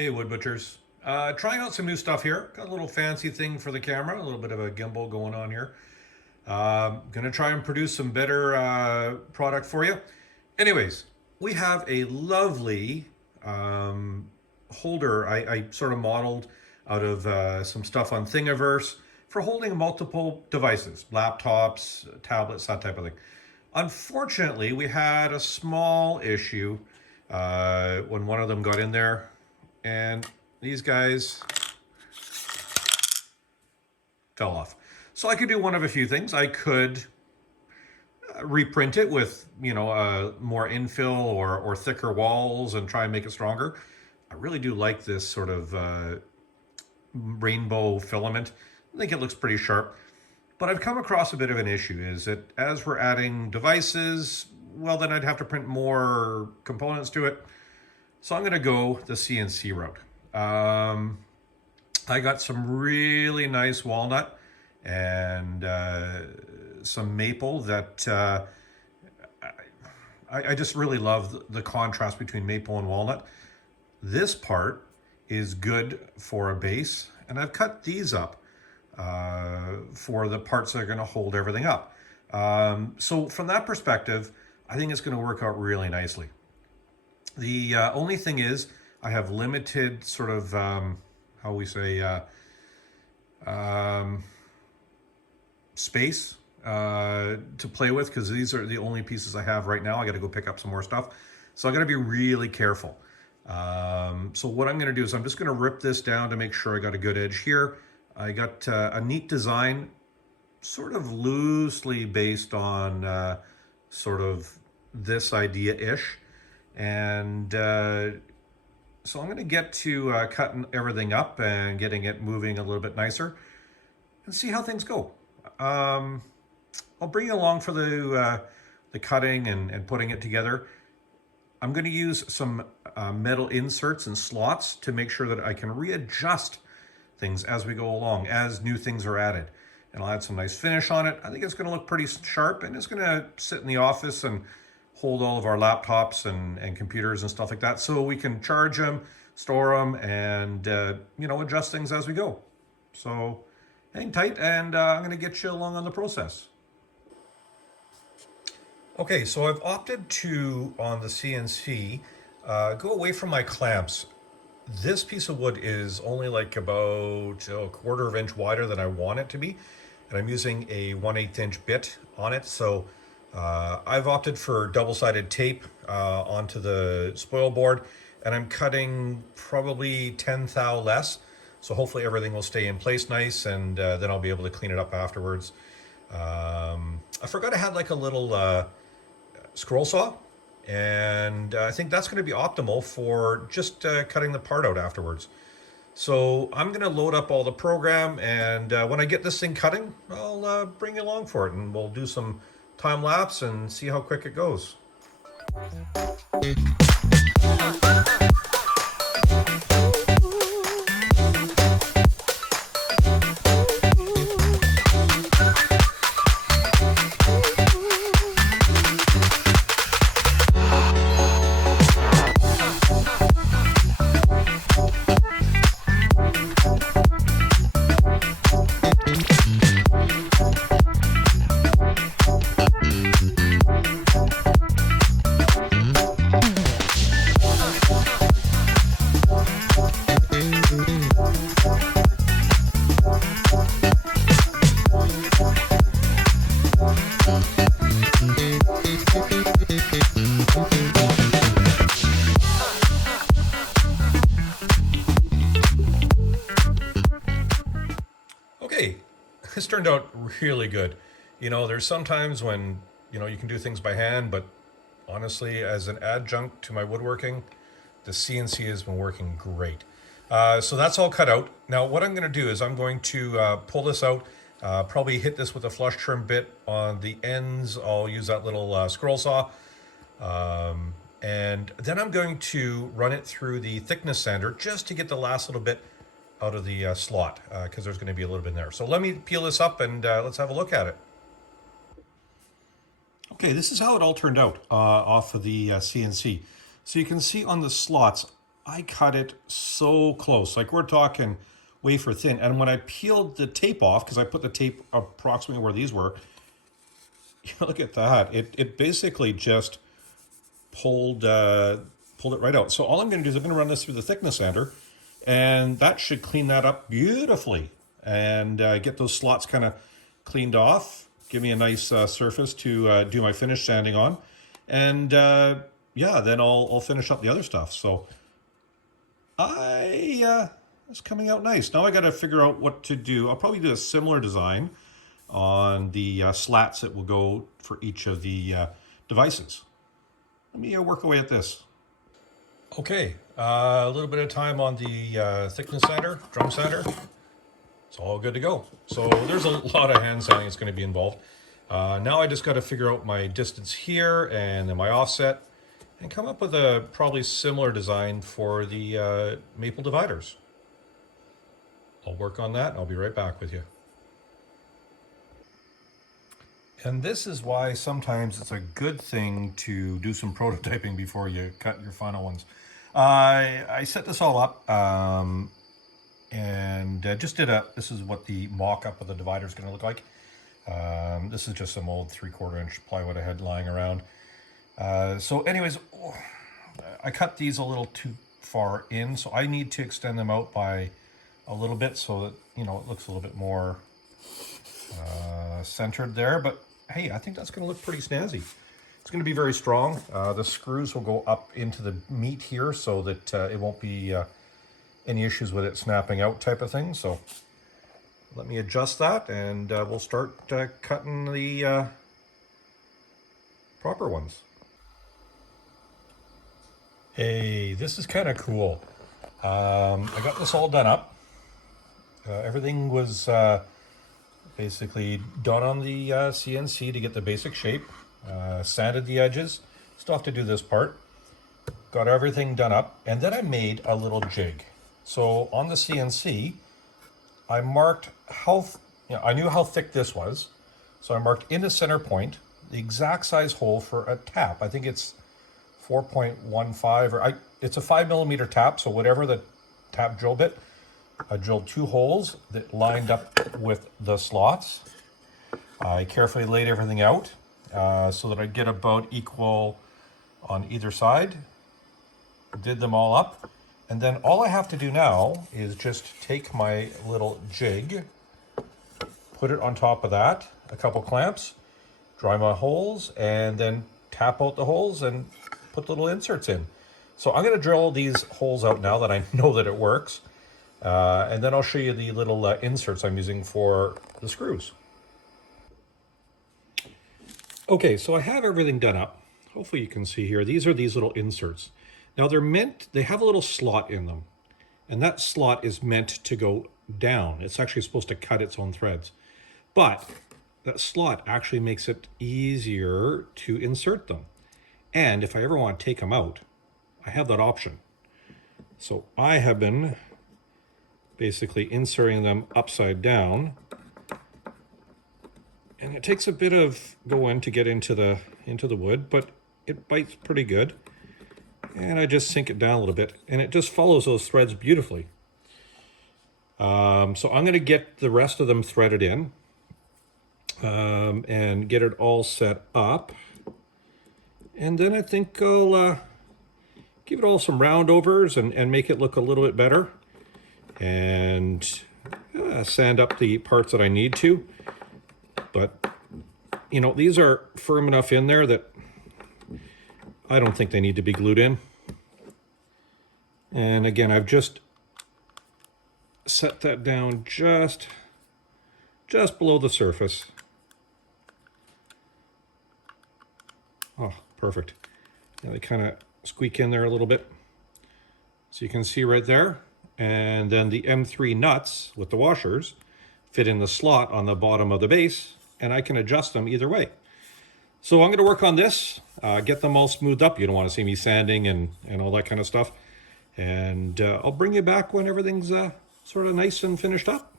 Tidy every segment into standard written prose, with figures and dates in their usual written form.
Hey, Wood Butchers. Trying out some new stuff here. Got a little fancy thing for the camera, a little bit of a gimbal going on here. Gonna try and produce some better product for you. Anyways, we have a lovely holder I sort of modeled out of some stuff on Thingiverse for holding multiple devices, laptops, tablets, that type of thing. Unfortunately, we had a small issue when one of them got in there, and these guys fell off. So I could do one of a few things. I could reprint it with, more infill or thicker walls and try and make it stronger. I really do like this sort of rainbow filament. I think it looks pretty sharp. But I've come across a bit of an issue is that as we're adding devices, well, then I'd have to print more components to it. So I'm going to go the CNC route. I got some really nice walnut and some maple that I just really love the contrast between maple and walnut. This part is good for a base, and I've cut these up for the parts that are going to hold everything up. So from that perspective, I think it's going to work out really nicely. The only thing is I have limited sort of, how we say, space to play with, because these are the only pieces I have right now. I got to go pick up some more stuff. So I got to be really careful. So what I'm going to do is I'm just going to rip this down to make sure I got a good edge here. I got a neat design, sort of loosely based on sort of this idea-ish. And so I'm going to get to cutting everything up and getting it moving a little bit nicer and see how things go. I'll bring you along for the cutting and putting it together. I'm going to use some metal inserts and slots to make sure that I can readjust things as we go along, as new things are added. And I'll add some nice finish on it. I think it's going to look pretty sharp, and it's going to sit in the office and hold all of our laptops and computers and stuff like that, so we can charge them, store them, and adjust things as we go. So hang tight, and I'm going to get you along on the process. Okay, so I've opted to, on the CNC, go away from my clamps. This piece of wood is only like about a quarter of an inch wider than I want it to be, and I'm using a 1/8 inch bit on it. So I've opted for double-sided tape onto the spoil board, and I'm cutting probably 10 thou less. So hopefully everything will stay in place nice, and then I'll be able to clean it up afterwards. I forgot I had like a little scroll saw, and I think that's going to be optimal for just cutting the part out afterwards. So I'm going to load up all the program, and when I get this thing cutting, I'll bring you along for it, and we'll do some time lapse and see how quick it goes. Okay, this turned out really good. There's sometimes when, you can do things by hand, but honestly, as an adjunct to my woodworking, the CNC has been working great. So that's all cut out. Now, what I'm going to do is I'm going to pull this out, probably hit this with a flush trim bit on the ends. I'll use that little scroll saw. And then I'm going to run it through the thickness sander just to get the last little bit out of the slot, because there's going to be a little bit in there. So let me peel this up, and let's have a look at it. Okay, this is how it all turned out off of the CNC. So you can see on the slots, I cut it so close. Like we're talking wafer thin. And when I peeled the tape off, because I put the tape approximately where these were, look at that. It basically just pulled it right out. So all I'm going to do is I'm going to run this through the thickness sander, and that should clean that up beautifully and get those slots kind of cleaned off. Give me a nice surface to do my finish sanding on, and yeah, then I'll finish up the other stuff. So it's coming out nice. Now I got to figure out what to do. I'll probably do a similar design on the slats that will go for each of the devices. Let me work away at this. Okay, a little bit of time on the thickness sander, drum sander. It's all good to go. So there's a lot of hand sanding that's going to be involved. Now I just got to figure out my distance here and then my offset and come up with a probably similar design for the maple dividers. I'll work on that and I'll be right back with you. And this is why sometimes it's a good thing to do some prototyping before you cut your final ones. I set this all up and just this is what the mock-up of the divider is going to look like. This is just some old 3/4 inch plywood I had lying around. So anyways, I cut these a little too far in, so I need to extend them out by a little bit so that, you know, it looks a little bit more centered there. But hey, I think that's going to look pretty snazzy. It's going to be very strong. The screws will go up into the meat here so that it won't be any issues with it snapping out type of thing. So let me adjust that and we'll start cutting the proper ones. Hey, this is kind of cool. I got this all done up. Everything was basically done on the CNC to get the basic shape. Sanded the edges. Still have to do this part. Got everything done up, and then I made a little jig. So on the CNC, I marked I knew how thick this was, so I marked in the center point the exact size hole for a tap. I think it's 4.15 it's a 5mm tap, so whatever the tap drill bit, I drilled 2 holes that lined up with the slots. I carefully laid everything out so that I get about equal on either side. Did them all up. And then all I have to do now is just take my little jig, put it on top of that, a couple clamps, dry my holes, and then tap out the holes and put little inserts in. So I'm going to drill these holes out now that I know that it works. And then I'll show you the little inserts I'm using for the screws. Okay, so I have everything done up. Hopefully you can see here. These are these little inserts. Now they have a little slot in them. And that slot is meant to go down. It's actually supposed to cut its own threads. But that slot actually makes it easier to insert them. And if I ever want to take them out, I have that option. So I have been basically inserting them upside down. And it takes a bit of going to get into the wood, but it bites pretty good. And I just sink it down a little bit, and it just follows those threads beautifully. So I'm going to get the rest of them threaded in and get it all set up. And then I think I'll give it all some round overs and make it look a little bit better. And sand up the parts that I need to. But, you know, these are firm enough in there that I don't think they need to be glued in. And again, I've just set that down just below the surface. Oh, perfect. Now they kind of squeak in there a little bit. So you can see right there. And then the M3 nuts with the washers fit in the slot on the bottom of the base, and I can adjust them either way. So I'm going to work on this, get them all smoothed up. You don't want to see me sanding and all that kind of stuff. And I'll bring you back when everything's sort of nice and finished up.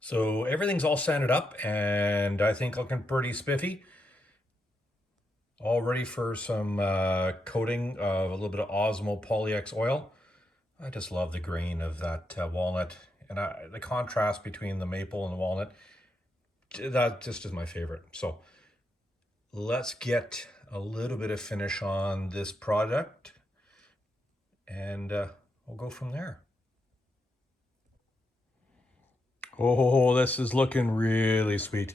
So everything's all sanded up, and I think looking pretty spiffy. All ready for some coating of a little bit of Osmo Polyx oil. I just love the grain of that walnut, and the contrast between the maple and the walnut, that just is my favorite. So let's get a little bit of finish on this product, and we'll go from there. Oh, this is looking really sweet.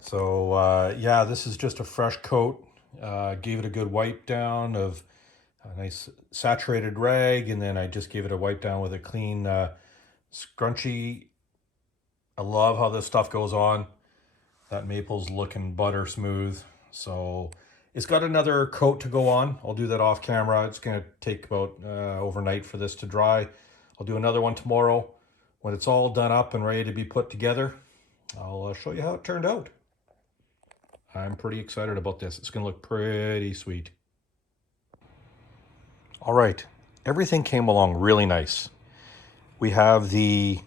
So yeah, this is just a fresh coat. Gave it a good wipe down of a nice saturated rag, and then I just gave it a wipe down with a clean scrunchie. I love how this stuff goes on. That maple's looking butter smooth. So it's got another coat to go on. I'll do that off camera. It's going to take about overnight for this to dry. I'll do another one tomorrow. When it's all done up and ready to be put together, I'll show you how it turned out. I'm pretty excited about this. It's going to look pretty sweet. All right, everything came along really nice. We have the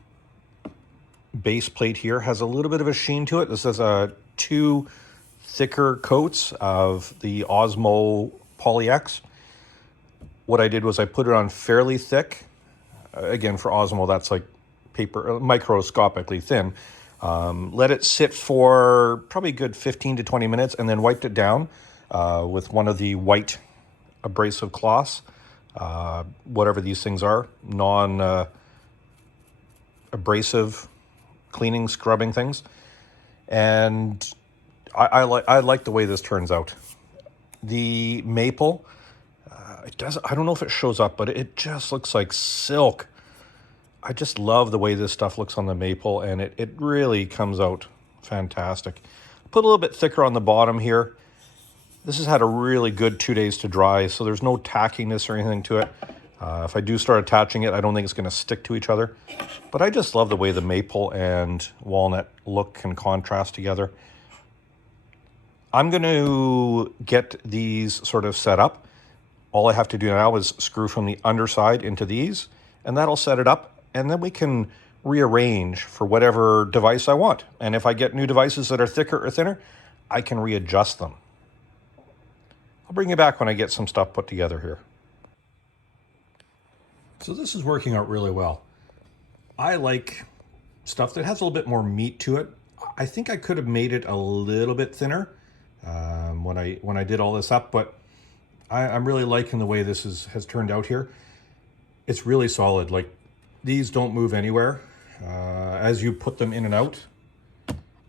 base plate here, has a little bit of a sheen to it. This is two thicker coats of the Osmo Polyx. What I did was I put it on fairly thick. Again, for Osmo, that's like paper, microscopically thin. Let it sit for probably a good 15 to 20 minutes, and then wiped it down with one of the white abrasive cloths, whatever these things are, non-abrasive cleaning, scrubbing things. And I like the way this turns out. The maple, I don't know if it shows up, but it just looks like silk. I just love the way this stuff looks on the maple, and it really comes out fantastic. Put a little bit thicker on the bottom here. This has had a really good 2 days to dry, so there's no tackiness or anything to it. If I do start attaching it, I don't think it's going to stick to each other. But I just love the way the maple and walnut look and contrast together. I'm going to get these sort of set up. All I have to do now is screw from the underside into these, and that'll set it up. And then we can rearrange for whatever device I want. And if I get new devices that are thicker or thinner, I can readjust them. I'll bring you back when I get some stuff put together here. So this is working out really well. I like stuff that has a little bit more meat to it. I think I could have made it a little bit thinner when I did all this up, but I'm really liking the way this has turned out here. It's really solid. Like, these don't move anywhere. As you put them in and out,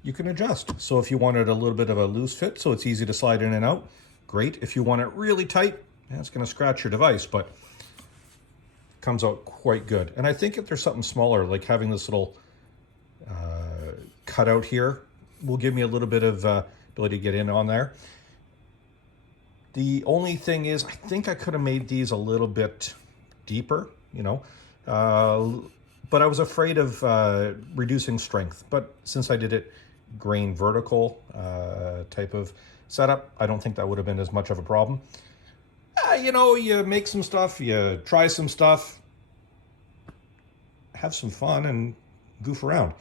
you can adjust. So if you wanted a little bit of a loose fit, so it's easy to slide in and out, great. If you want it really tight, it's going to scratch your device, but it comes out quite good. And I think if there's something smaller, like having this little cutout here, will give me a little bit of ability to get in on there. The only thing is, I think I could have made these a little bit deeper, you know, but I was afraid of reducing strength. But since I did it grain vertical type of setup, I don't think that would have been as much of a problem. You know, you make some stuff, you try some stuff, have some fun and goof around.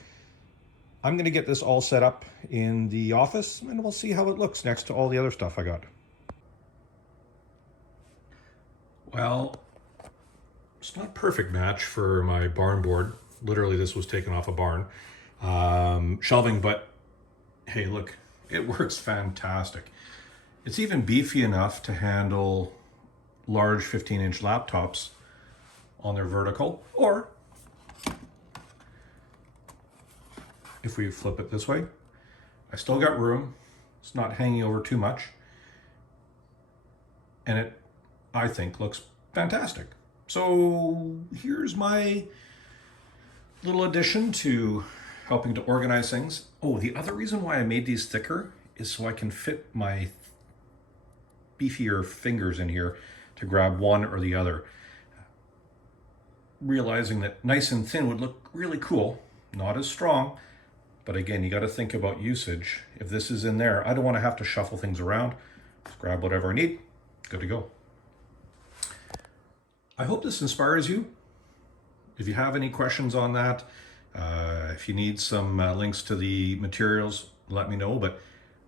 I'm going to get this all set up in the office, and we'll see how it looks next to all the other stuff I got. Well, it's not a perfect match for my barn board. Literally, this was taken off a barn shelving, but hey, look, it works fantastic. It's even beefy enough to handle large 15-inch laptops on their vertical, or if we flip it this way, I still got room. It's not hanging over too much, and it, I think, looks fantastic. So here's my little addition to helping to organize things. Oh, the other reason why I made these thicker is so I can fit my beefier fingers in here to grab one or the other. Realizing that nice and thin would look really cool, not as strong, but again, you got to think about usage. If this is in there, I don't want to have to shuffle things around. Just grab whatever I need, good to go. I hope this inspires you. If you have any questions on that, if you need some links to the materials, let me know. But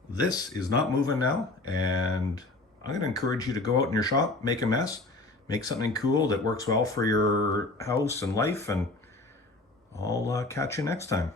this is not moving now, and I'm going to encourage you to go out in your shop, make a mess, make something cool that works well for your house and life, and I'll catch you next time.